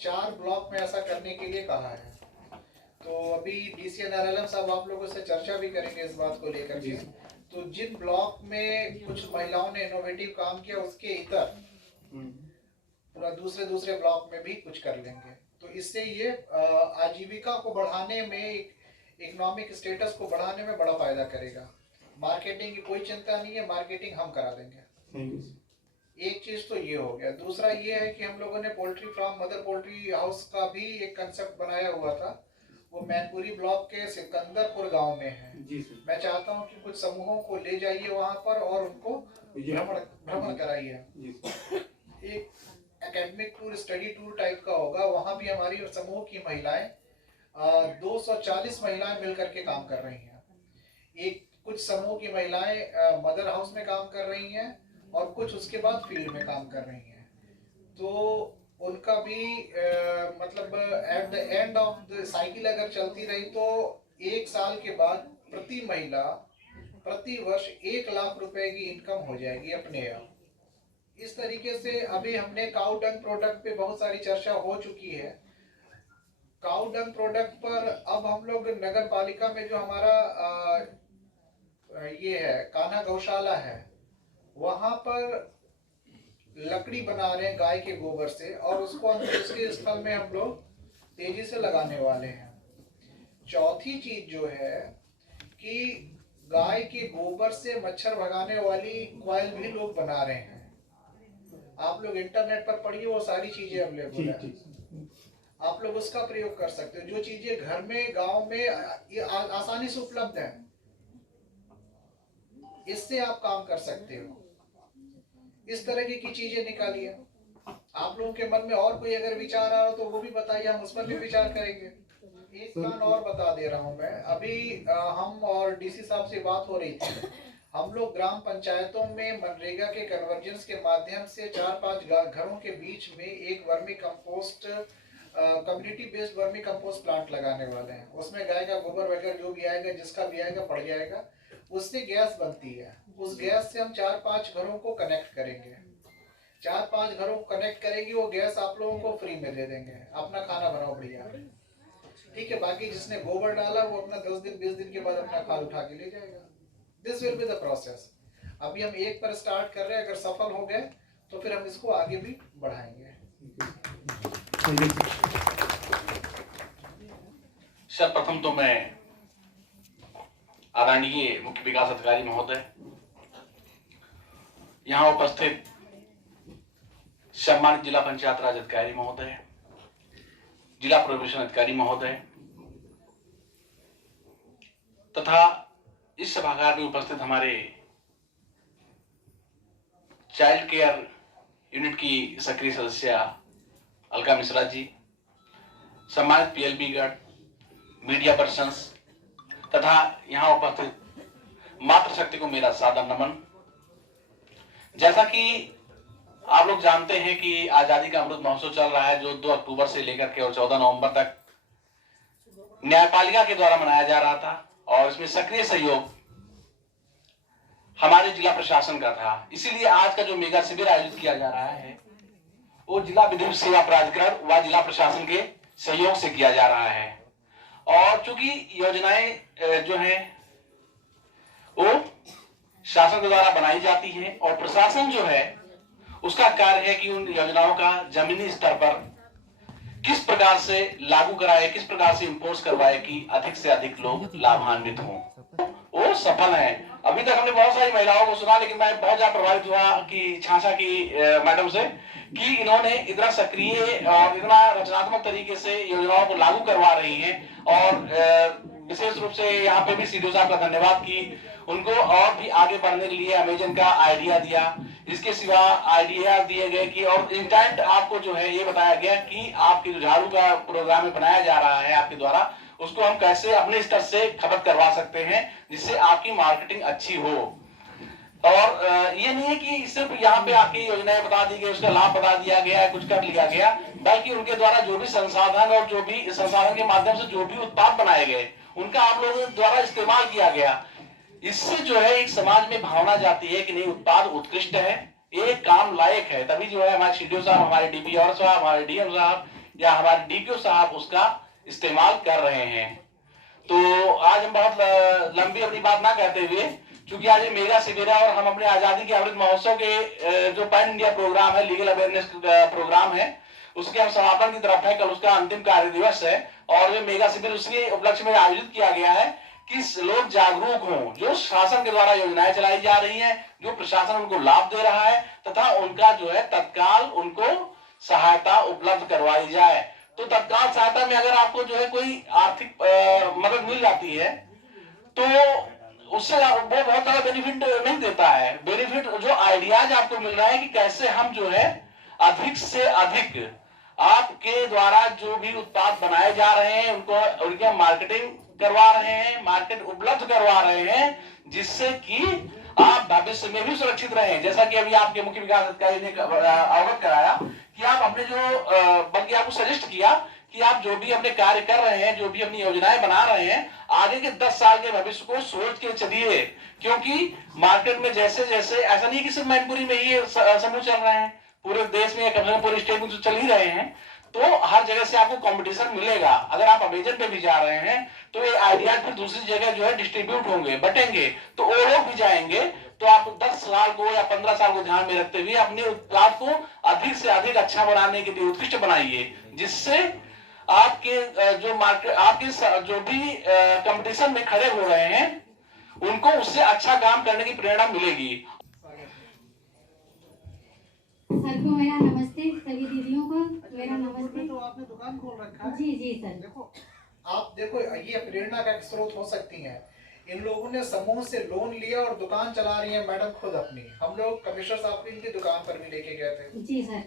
4 ब्लॉक में ऐसा करने के लिए कहा है। तो अभी डीसीएन आरएलएम साहब आप लोगों से चर्चा भी करेंगे इस बात को लेकर के। तो जिन ब्लॉक में कुछ महिलाओं ने इनोवेटिव काम किया, उसके इतर पूरा दूसरे ब्लॉक में भी कुछ कर लेंगे। तो इससे ये आजीविका को बढ़ाने में इकोनॉमिक स्टेटस को बढ़ाने में बड़ा फायदा करेगा। मार्केटिंग की कोई चिंता नहीं है, मार्केटिंग हम करा देंगे। Thank you. एक चीज तो ये हो गया। दूसरा ये है कि हम लोगों ने poultry farm, mother poultry house का भी एक कंसेप्ट बनाया हुआ था। वो मैनपुरी ब्लॉक के सिकंदरपुर गांव में है। जी सर। मैं चाहता हूं कि कुछ समूहों को ले जाइए वहां पर और उनको भ्रमण कराइए। जी सर। एक academic tour, study tour type का होगा। वहां भी हमारी समूह की महिलाएं 240 महिलाएं मिलकर के काम कर रही हैं। एक कुछ समूह की महिलाएं मदर हाउस में काम कर रही हैं और कुछ उसके बाद फील्ड में काम कर रही हैं। तो उनका भी मतलब at the end of the cycle अगर चलती रही तो 1 साल के बाद प्रति महिला प्रति वर्ष 1 लाख रुपए की इनकम हो जाएगी अपने आप। इस तरीके से अभी हमने काउ डंग प्रोडक्ट पे बहुत सारी चर्चा हो चुकी है। काउ डंग प्रोडक्ट पर अब हम लोग नगर पालिका में जो हमारा ये है कान्हा गौशाला है, वहां पर लकड़ी बना रहे हैं गाय के गोबर से और उसको अंतर्राष्ट्रीय स्थल में हम लोग तेजी से लगाने वाले हैं। चौथी चीज जो है कि गाय के गोबर से मच्छर भगाने वाली कॉइल भी लोग बना रहे हैं। आप लोग इंटरनेट पर पढ़िए, वो सारी चीजें अवेलेबल है, आप लोग उसका प्रयोग कर सकते हो। जो चीजें घर में गांव में आसानी से उपलब्ध है, इससे आप काम कर सकते हो। इस तरह की चीजें निकालिए। आप लोगों के मन में और कोई अगर विचार आ रहा हो तो वो भी बताइए, हम उस पर भी विचार करेंगे। एक प्लान और बता दे रहा हूं मैं। अभी हम और डीसी साहब से बात हो रही थी। हम लोग ग्राम पंचायतों में मनरेगा के कन्वर्जेंस के माध्यम से 4-5 घरों के बीच में एक vermi compost community based vermi compost plant लगाने वाले हैं। उसमें गाय का गोबर वगैरह जो भी आएगा, जिसका भी आएगा पड़ जाएगा, उससे गैस बनती है। उस गैस से हम 4-5 घरों को कनेक्ट करेंगे। 4-5 घरों को कनेक्ट करेंगे, वो गैस आप लोगों को फ्री में दे देंगे। अपना खाना बनाओ बढ़िया, ठीक है। बाकी जिसने गोबर डाला वो अपना 10 दिन 20 दिन के बाद अपना खाल उठा के ले जाएगा। This will be the process. अभी हम एक पर स्टार्ट कर रहे हैं, अगर सफल हो गए तो फिर हम इसको आगे भी बढ़ाएंगे। सर्वप्रथम तो मैं आदरणीय मुख्य विकास अधिकारी महोदय, यहाँ उपस्थित सम्मानित जिला पंचायत राज अधिकारी महोदय, जिला प्रोबेशन अधिकारी महोदय तथा इस सभागार में उपस्थित हमारे चाइल्ड केयर यूनिट की सक्रिय सदस्य अलका मिश्रा जी, सम्मानित पीएलबी गढ़, मीडिया पर्सन्स तथा यहाँ उपस्थित मातृशक्ति को मेरा सादर नमन। जैसा कि आप लोग जानते हैं कि आजादी का अमृत महोत्सव चल रहा है, जो 2 अक्टूबर से लेकर के और 14 नवंबर तक न्यायपालिका के द्वारा मनाया जा रहा था और इसमें सक्रिय सहयोग हमारे जिला प्रशासन का था। इसीलिए आज का जो मेगा शिविर आयोजित किया जा रहा है वो जिला विधिक सेवा प्राधिकरण व जिला प्रशासन के सहयोग से किया जा रहा है। और चूंकि योजनाएं जो हैं वो शासन के द्वारा बनाई जाती हैं और प्रशासन जो है उसका कार्य है कि उन योजनाओं का जमीनी स्तर पर किस प्रकार से लागू कराए, किस प्रकार से इंपोज करवाए कि अधिक से अधिक लोग लाभान्वित हों। वो सफल है। अभी तक हमने बहुत सारी महिलाओं को सुना, लेकिन मैं बहुत ज्यादा प्रभावित हुआ कि छाछा की मैडम से कि इन्होंने इतना सक्रिय और इतना रचनात्मक तरीके से योजनाओं को लागू करवा रही हैं। और विशेष रूप से यहाँ पे भी सीडीओ साहब का धन्यवाद कि उनको और भी आगे बढ़ने के लिए अमेजन का आइडिया दिया। इसके सिवा आइडिया दिए गए कि और इंटेंट आपको जो है ये बताया गया कि आपके जो झाड़ू का प्रोग्राम बनाया जा रहा है आपके द्वारा, उसको हम कैसे अपने स्तर से खपत करवा सकते हैं जिससे आपकी मार्केटिंग अच्छी हो। और ये नहीं है कि सिर्फ यहाँ पे आके योजनाएं बता दी गई, उसका लाभ बता दिया गया, कुछ कर लिया गया, बल्कि उनके द्वारा जो भी संसाधन और जो भी संसाधन के माध्यम से जो भी उत्पाद बनाए गए उनका आप लोगों द्वारा इस्तेमाल किया गया। इससे जो है एक समाज में भावना जाती है कि नहीं, उत्पाद उत्कृष्ट है, ये काम लायक है। तभी जो है हमारे सीडीओ साहब, हमारे डीपीआर साहब, हमारे डीएम साहब या हमारे डीपीओ साहब उसका इस्तेमाल कर रहे हैं। तो आज हम बहुत लंबी अपनी बात ना कहते हुए, क्योंकि आज ये मेगा शिविर है और हम अपने आजादी के अमृत महोत्सव के जो पैन इंडिया प्रोग्राम है, लीगल अवेयरनेस प्रोग्राम है, उसके हम समापन की तरफ है। कल उसका अंतिम कार्य दिवस है और जो मेगा शिविर उसके उपलक्ष्य में आयोजित किया गया है कि लोग जागरूक हों, जो शासन के द्वारा योजनाएं चलाई जा रही हैं, जो प्रशासन उनको लाभ दे रहा है, तथा उनका जो है तत्काल उनको सहायता उपलब्ध करवाई जाए। तो तत्काल सहायता में अगर आपको जो है कोई आर्थिक मदद मिल जाती है तो उससे वो बहुत ज्यादा बेनिफिट नहीं देता है। बेनिफिट जो आइडियाज आपको मिल रहा है कि कैसे हम जो है अधिक से अधिक आपके द्वारा जो भी उत्पाद बनाए जा रहे हैं उनको उनके मार्केटिंग करवा रहे हैं, मार्केट उपलब्ध करवा रहे हैं, जिससे कि आप भविष्य में भी सुरक्षित रहें। जैसा कि अभी आपके मुख्य विकास अधिकारी ने अवगत कराया कि आप अपने जो बल्कि आपको सजेस्ट किया कि आप जो भी अपने कार्य कर रहे हैं, जो भी अपनी योजनाएं बना रहे हैं, आगे के 10 साल के भविष्य को सोच के चलिए, क्योंकि मार्केट में जैसे जैसे ऐसा नहीं कि सिर्फ मैनपुरी में ही समूह चल रहे हैं, पूरे देश में कम से कम पूरे स्टेट में तो चल ही रहे हैं, तो हर जगह से आपको कंपटीशन मिलेगा। अगर आप अमेजन पे भी जा रहे हैं तो ये आइडिया फिर दूसरी जगह जो है डिस्ट्रीब्यूट होंगे, बटेंगे, तो वो लोग भी जाएंगे। तो आप 10 साल को या 15 साल को ध्यान में रखते हुए अपने उत्पाद को अधिक से अधिक अच्छा बनाने के लिए उत्कृष्ट बनाइए, जिससे आपके जो मार्केट आपके जो भी कंपटीशन में खड़े हो रहे हैं उनको उससे अच्छा काम करने की प्रेरणा मिलेगी। सर को मेरा नमस्ते, सभी दीदियों को मेरा नमस्ते। तो आपने दुकान खोल रखा है। जी जी सर। देखो आप देखो ये प्रेरणा का एक स्रोत हो सकती है। इन लोगों ने समूह से लोन लिया और दुकान चला रही है मैडम खुद अपनी। हम लोग कमिश्नर साहब की इनकी दुकान पर भी लेके गए थे। जी सर।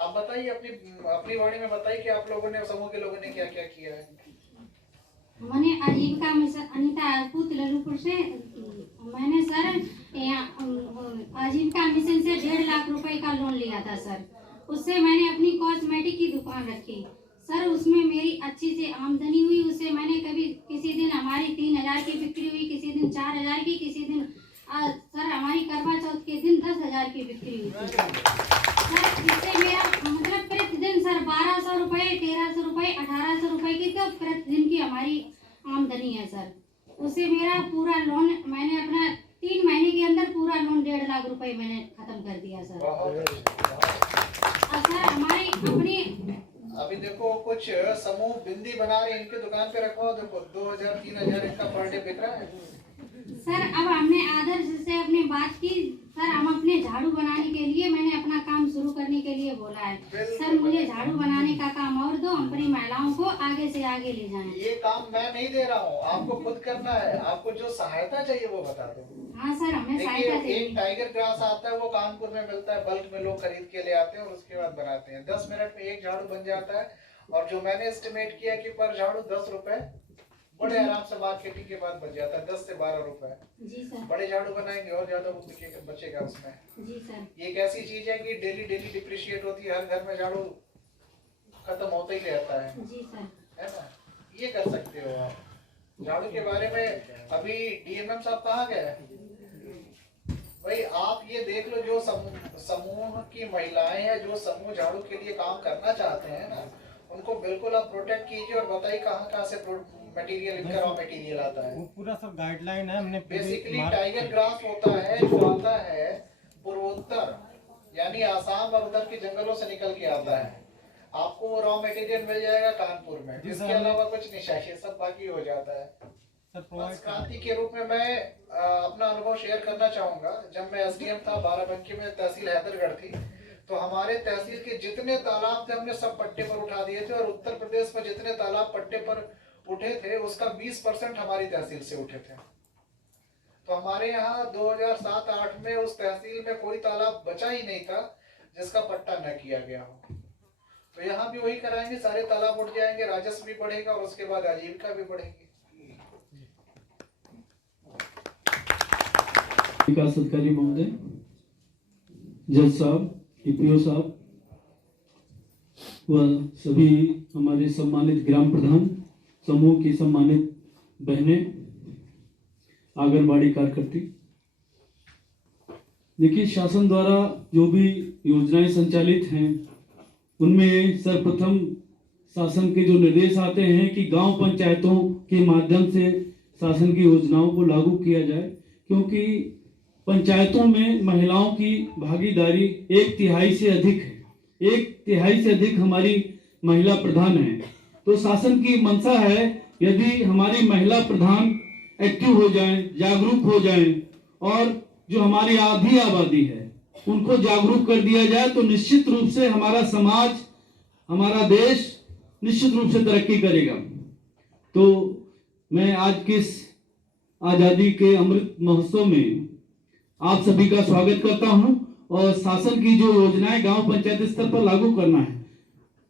आप बताइए अपनी वाणी में बताइए कि आप लोगों ने समूह के लोगों ने क्या क्या किया है। मैंने आजीविका मिशन अनीता पुत्र लरूपुर से मैंने सर आजीविका मिशन से 1.5 लाख रुपए का लोन लिया था सर। उससे मैंने अपनी कॉस्मेटिक की दुकान रखी सर। उसमें मेरी अच्छी से आमदनी हुई। उससे मैंने कभी किसी दिन हमारी 3,000 की बिक्री हुई, किसी दिन 4,000 की, किसी दिन सर हमारी करवा चौथ के दिन 10,000 की बिक्री हुई थी सर। इससे मेरा मतलब प्रतिदिन सर 1,200 रुपए, 1,300 रुपए, 1,800 रुपए की तो प्रतिदिन की हमारी आमदनी है सर। उससे मेरा पूरा लोन मैंने अपना 3 महीने के अंदर पूरा लोन 1.5 लाख रुपए मैंने खत्म कर दिया सर। और सर हमारी अपनी अभी देखो कुछ समूह बिंदी बना रहे, इनके दुकान पे रखवाओ, देखो 2,000-3,000 इनका पर डे बिक रहा है सर। अब हमने आदर्श से अपनी बात की सर। हम अपने झाड़ू बनाने के लिए मैंने अपना काम शुरू करने के लिए बोला है सर। मुझे झाड़ू बनाने का काम और दो, हम अपनी महिलाओं को आगे से आगे ले जाएं। ये काम मैं नहीं दे रहा हूँ, आपको खुद करना है। आपको जो सहायता चाहिए वो बता दो। हाँ सर हमें सहायता चाहिए। एक टाइगर ग्रास आता है, वो कानपुर में मिलता है, बल्क में लोग खरीद के ले आते हैं और उसके बाद बनाते हैं। 10 मिनट में एक झाड़ू बन जाता है। और जो मैंने एस्टिमेट किया कि पर झाड़ू 10 रुपए बड़े आराम से मार्केटिंग के बाद बच जाता है, 10 से 12 रुपए। जी सर। बड़े झाड़ू बनाएंगे और ज्यादा बचेगा उसमें। जी सर। ये एक ऐसी चीज है कि डेली डिप्रिशिएट होती है, हर घर में झाड़ू खत्म होता ही रहता है। जी सर। है ना, ये कर सकते हो आप। झाड़ू के बारे में अभी डीएमएम साहब कहाँ गए भाई? आप ये देख लो, जो समूह की महिलाएं हैं, जो समूह झाड़ू के लिए काम करना चाहते हैं ना, उनको बिल्कुल आप प्रोटेक्ट कीजिए और बताइए कहाँ से मटेरियल इनका रॉ मटेरियल आता है। वो पूरा सब गाइडलाइन है हमने। बेसिकली टाइगर ग्रास होता है जो आता है पूर्वोत्तर यानी आसाम और उधर के जंगलों से निकल के आता है। आपको वो रॉ मटेरियल मिल जाएगा कानपुर में, इसके अलावा कुछ नहीं चाहिए, सब बाकी हो जाता है। क्रांति के रूप में मैं अपना अनुभव शेयर करना चाहूंगा। जब मैं एसडीएम था बाराबंकी में, तहसील हैदरगढ़ थी, तो हमारे तहसील के जितने तालाब थे हमने सब पट्टे पर उठा दिए थे। और उत्तर प्रदेश में जितने तालाब पट्टे पर उठे थे उसका 20% हमारी तहसील से उठे थे। तो हमारे यहाँ 2007-8 में उस तहसील में कोई तालाब बचा ही नहीं था जिसका पट्टा न किया गया हो। तो यहाँ भी वही कराएंगे, सारे तालाब उठ जाएंगे, राजस्व भी बढ़ेगा और उसके बाद आजीविका भी बढ़ेगी। विकास अधिकारी महोदय, जज साहब, ईपीओ साहब व सभी हमारे सम्मानित ग्राम प्रधान, समूह की सम्मानित बहनें, आंगनबाड़ी कार्यकर्ती, देखिए शासन द्वारा जो भी योजनाएं संचालित हैं उनमें सर्वप्रथम शासन के जो निर्देश आते हैं कि गांव पंचायतों के माध्यम से शासन की योजनाओं को लागू किया जाए, क्योंकि पंचायतों में महिलाओं की भागीदारी 1/3 से अधिक है। 1/3 से अधिक हमारी महिला प्रधान है। तो शासन की मंशा है यदि हमारी महिला प्रधान एक्टिव हो जाएं, जागरूक हो जाएं और जो हमारी आधी आबादी है उनको जागरूक कर दिया जाए तो निश्चित रूप से हमारा समाज, हमारा देश निश्चित रूप से तरक्की करेगा। तो मैं आज के इस आजादी के अमृत महोत्सव में आप सभी का स्वागत करता हूं और शासन की जो योजनाएं गांव पंचायत स्तर पर लागू करना है,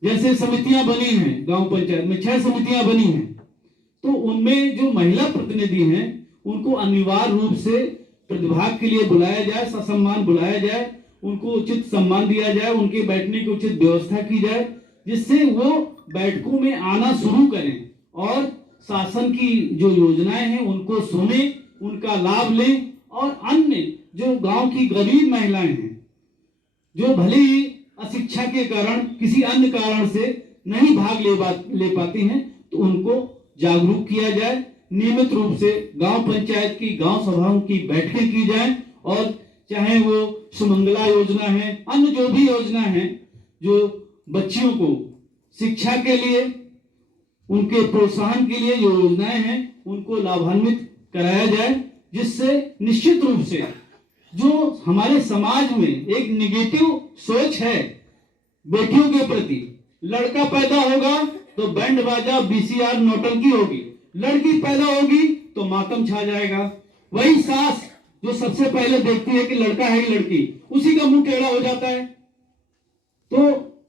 जैसे समितियां बनी हैं, गांव पंचायत में 6 समितियां बनी हैं, तो उनमें जो महिला प्रतिनिधि हैं उनको अनिवार्य रूप से प्रतिभाग के लिए बुलाया जाए, ससम्मान बुलाया जाए, उनको उचित सम्मान दिया जाए, उनके बैठने की उचित व्यवस्था की जाए, जिससे वो बैठकों में आना शुरू करें और शासन की जो योजनाएं हैं उनको सुने, उनका लाभ लें और अन्य जो गांव की गरीब महिलाएं हैं जो भले ही अशिक्षा के कारण किसी अन्य कारण से नहीं भाग ले पाती हैं, तो उनको जागरूक किया जाए। नियमित रूप से गांव पंचायत की गांव सभाओं की बैठकें की जाएं और चाहे वो सुमंगला योजना है, अन्य जो भी योजना है जो बच्चियों को शिक्षा के लिए, उनके प्रोत्साहन के लिए जो योजनाएं हैं उनको लाभान्वित कराया जाए, जिससे निश्चित रूप से जो हमारे समाज में एक निगेटिव सोच है बेटियों के प्रति, लड़का पैदा होगा तो बैंड बाजा बीसीआर नौटंकी होगी, लड़की पैदा होगी तो मातम छा जाएगा। वही सास जो सबसे पहले देखती है कि लड़का है कि लड़की, उसी का मुंह टेढ़ा हो जाता है। तो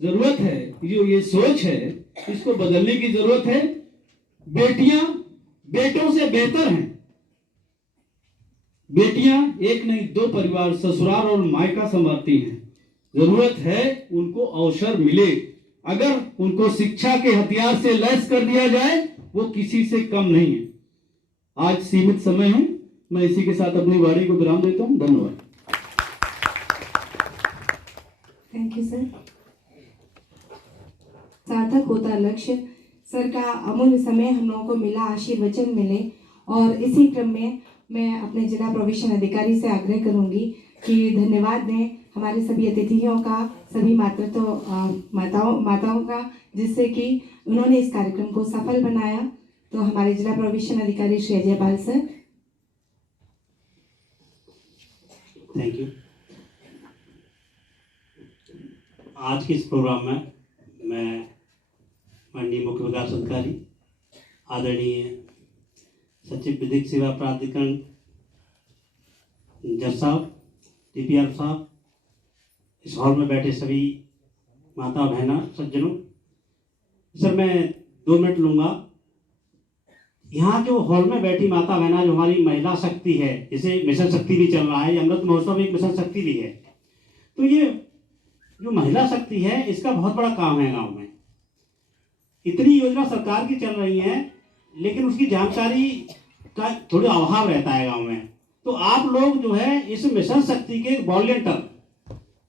जरूरत है, जो ये सोच है इसको बदलने की जरूरत है। बेटियां बेटों से बेहतर हैं। बेटियां एक नहीं 2 परिवार, ससुराल और मायका संभालती हैं। जरूरत है उनको अवसर मिले। अगर उनको शिक्षा के हथियार से लैस कर दिया जाए वो किसी से कम नहीं है। आज सीमित समय है, मैं इसी के साथ अपनी वाणी को विराम देता हूं। धन्यवाद। Thank you sir. सार्थक होता लक्ष्य। सर का अमूल्य समय हम लोगों को मिला, आशीर्वचन मिले, और इसी क्रम में मैं अपने जिला प्रोविशन अधिकारी से आग्रह करूंगी कि धन्यवाद दें हमारे सभी अतिथियों का, सभी माताओं का, जिससे कि उन्होंने इस कार्यक्रम को सफल बनाया। तो हमारे जिला प्रोविशन अधिकारी Shri Ajay Pal sir. Thank you. आज के इस प्रोग्राम में मैं माननीय मुख्य विकास अधिकारी आदरणीय सचिव विधिक सेवा प्राधिकरण जज साहब, DPR साहब, इस हॉल में बैठे सभी माता बहना सज्जनों, सर मैं 2 मिनट लूँगा। यहाँ जो हॉल में बैठी माता बहना जो हमारी महिला शक्ति है, जिसे मिशन शक्ति भी चल रहा है, अमृत महोत्सव एक मिशन शक्ति भी है, तो ये जो महिला शक्ति है इसका बहुत बड़ा काम है। गांव में इतनी योजना सरकार की चल रही है लेकिन उसकी जानकारी का थोड़ा अभाव रहता है गांव में। तो आप लोग जो है इस मिशन शक्ति के वॉलंटियर,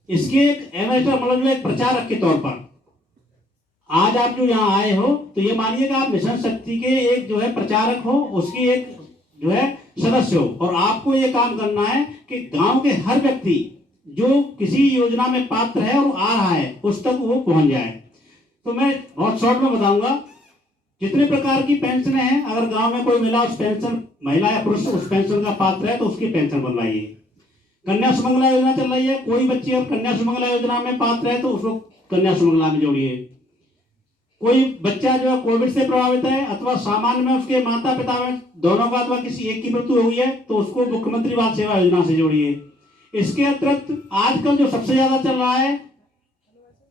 इसके एक एम्बेसडर, मतलब जो एक प्रचारक के तौर पर आज आप जो यहाँ आए हो, तो ये मानिएगा आप मिशन शक्ति के एक जो है प्रचारक हो, उसकी एक जो है सदस्य हो, और आपको ये काम करना है कि गांव के हर व्यक्ति जो किसी योजना में पात्र है और आ रहा है उस तक वो पहुंच जाए। तो मैं बहुत शॉर्ट में बताऊंगा, जितने प्रकार की पेंशन है, अगर गांव में कोई मिला उस पेंशन, महिला या पुरुष उस पेंशन का पात्र है तो उसकी पेंशन बनवाइए। कन्या सुमंगला योजना चल रही है, कोई बच्ची अगर कन्या सुमंगला योजना में पात्र है तो उसको कन्या सुमंगला में जोड़िए। कोई बच्चा जो है कोविड से प्रभावित है अथवा सामान्य में उसके माता पिता में दोनों का अथवा किसी एक की मृत्यु हुई है तो उसको मुख्यमंत्री बाल सेवा योजना से जोड़िए। इसके अतिरिक्त आजकल जो सबसे ज्यादा चल रहा है,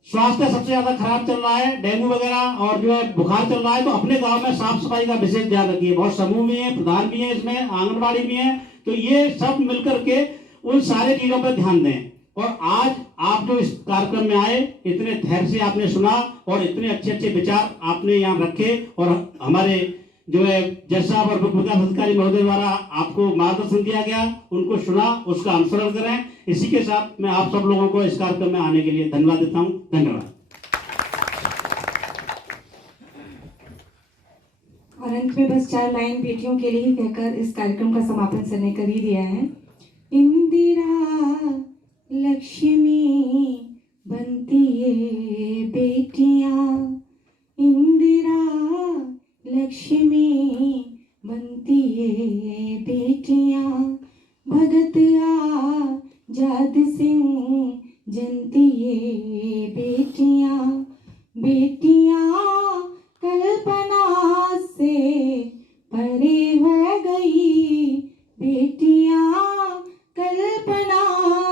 स्वास्थ्य सबसे ज्यादा खराब चल रहा है, डेंगू वगैरह और जो है बुखार चल रहा है, तो अपने गांव में साफ सफाई का विशेष ध्यान रखिए। बहुत समूह भी है, प्रधान भी है, इसमें आंगनबाड़ी भी है, तो ये सब मिलकर के उन सारे चीजों पर ध्यान दें। और आज आप जो इस कार्यक्रम में आए, इतने धैर्य से आपने सुना और इतने अच्छे अच्छे विचार आपने यहाँ रखे, और हमारे जो है जज साहब और मुख्य विकास अधिकारी महोदय द्वारा आपको मार्गदर्शन दिया गया, उनको सुना, उसका अनुसरण करें। इसी के साथ मैं आप सब लोगों को इस कार्यक्रम में आने के लिए धन्यवाद देता हूँ। धन्यवाद। और अंत में बस 4 लाइन बेटियों के लिए ही कहकर इस कार्यक्रम का समापन सर ने कर ही दिया है। इंदिरा लक्ष्मी बनती है बेटियां, इंदिरा बेटियां कल्पना से परे हो गई, बेटियां कल्पना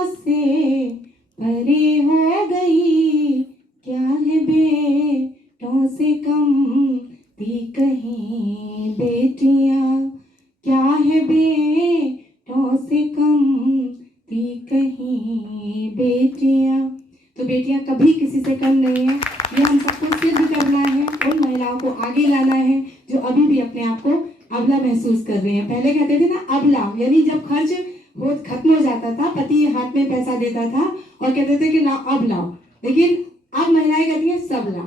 से परे हो गई, क्या है बेटों से कम थी कहीं बेटियां, क्या है बेटों से कम थी कहीं बेटियां। तो बेटियां कभी किसी से कम नहीं है, ये हम सबको सिद्ध करना है, उन महिलाओं को आगे लाना है जो अभी भी अपने आप को अबला महसूस कर रहे हैं। पहले कहते थे ना अबला, यानी जब खर्च खत्म हो जाता था, पति हाथ में पैसा देता था और कहते थे कि लाओ अब लाओ, लेकिन अब महिलाएं कहती हैं सबला।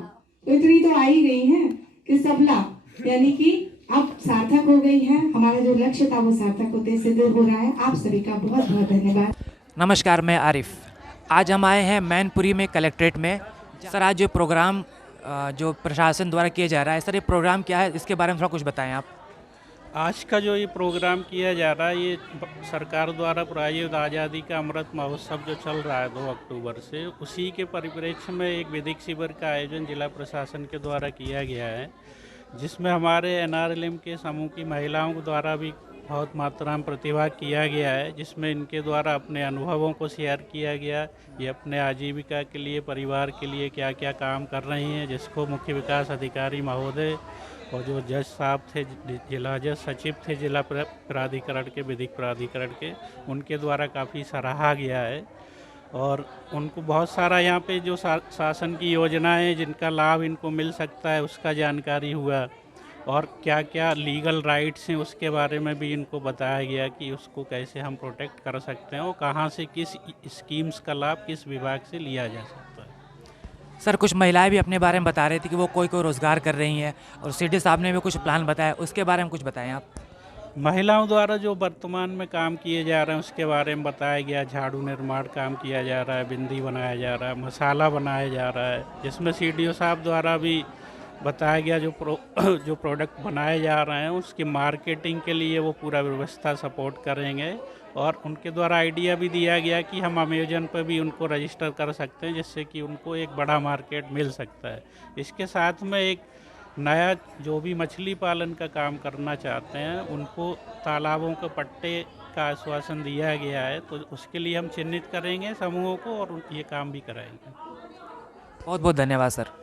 तो इतनी तो आ ही गई है कि सबला यानी कि अब सार्थक हो गई है, हमारा जो लक्ष्य था वो सार्थक होते सिद्ध हो रहा है। आप सभी का बहुत बहुत धन्यवाद। नमस्कार, मैं आरिफ। आज हम आए हैं मैनपुरी में कलेक्ट्रेट में। सर, आज जो प्रोग्राम जो प्रशासन द्वारा किया जा रहा है, सर ये प्रोग्राम क्या है, इसके बारे में थोड़ा कुछ बताएं आप। आज का जो ये प्रोग्राम किया जा रहा है, ये सरकार द्वारा प्रायोजित आज़ादी का अमृत महोत्सव जो चल रहा है 2 अक्टूबर से, उसी के परिप्रेक्ष्य में एक विधिक शिविर का आयोजन जिला प्रशासन के द्वारा किया गया है, जिसमें हमारे NRLM के समूह की महिलाओं के द्वारा भी बहुत मात्रा में प्रतिभाग किया गया है, जिसमें इनके द्वारा अपने अनुभवों को शेयर किया गया। ये अपने आजीविका के लिए, परिवार के लिए क्या क्या काम कर रही हैं, जिसको मुख्य विकास अधिकारी महोदय और जो जज साहब थे, जिला जज सचिव थे जिला प्राधिकरण के, विधिक प्राधिकरण के, उनके द्वारा काफ़ी सराहा गया है। और उनको बहुत सारा यहाँ पे जो शासन की योजनाएं हैं जिनका लाभ इनको मिल सकता है उसका जानकारी हुआ, और क्या क्या लीगल राइट्स हैं उसके बारे में भी इनको बताया गया कि उसको कैसे हम प्रोटेक्ट कर सकते हैं और कहाँ से किस स्कीम्स का लाभ किस विभाग से लिया जा सकता है। सर, कुछ महिलाएं भी अपने बारे में बता रही थी कि वो कोई रोज़गार कर रही हैं, और सीडी साहब ने भी कुछ प्लान बताया, उसके बारे में कुछ बताएं आप। महिलाओं द्वारा जो वर्तमान में काम किए जा रहे हैं उसके बारे में बताया गया। झाड़ू निर्माण काम किया जा रहा है, बिंदी बनाया जा रहा है, मसाला बनाया जा रहा है, जिसमें CDO साहब द्वारा भी बताया गया जो प्रोडक्ट बनाए जा रहे हैं उसकी मार्केटिंग के लिए वो पूरा व्यवस्था सपोर्ट करेंगे। और उनके द्वारा आइडिया भी दिया गया कि हम अमेजन पर भी उनको रजिस्टर कर सकते हैं, जिससे कि उनको एक बड़ा मार्केट मिल सकता है। इसके साथ में एक नया जो भी मछली पालन का काम करना चाहते हैं उनको तालाबों के पट्टे का आश्वासन दिया गया है, तो उसके लिए हम चिन्हित करेंगे समूहों को और ये काम भी कराएंगे। बहुत बहुत धन्यवाद सर।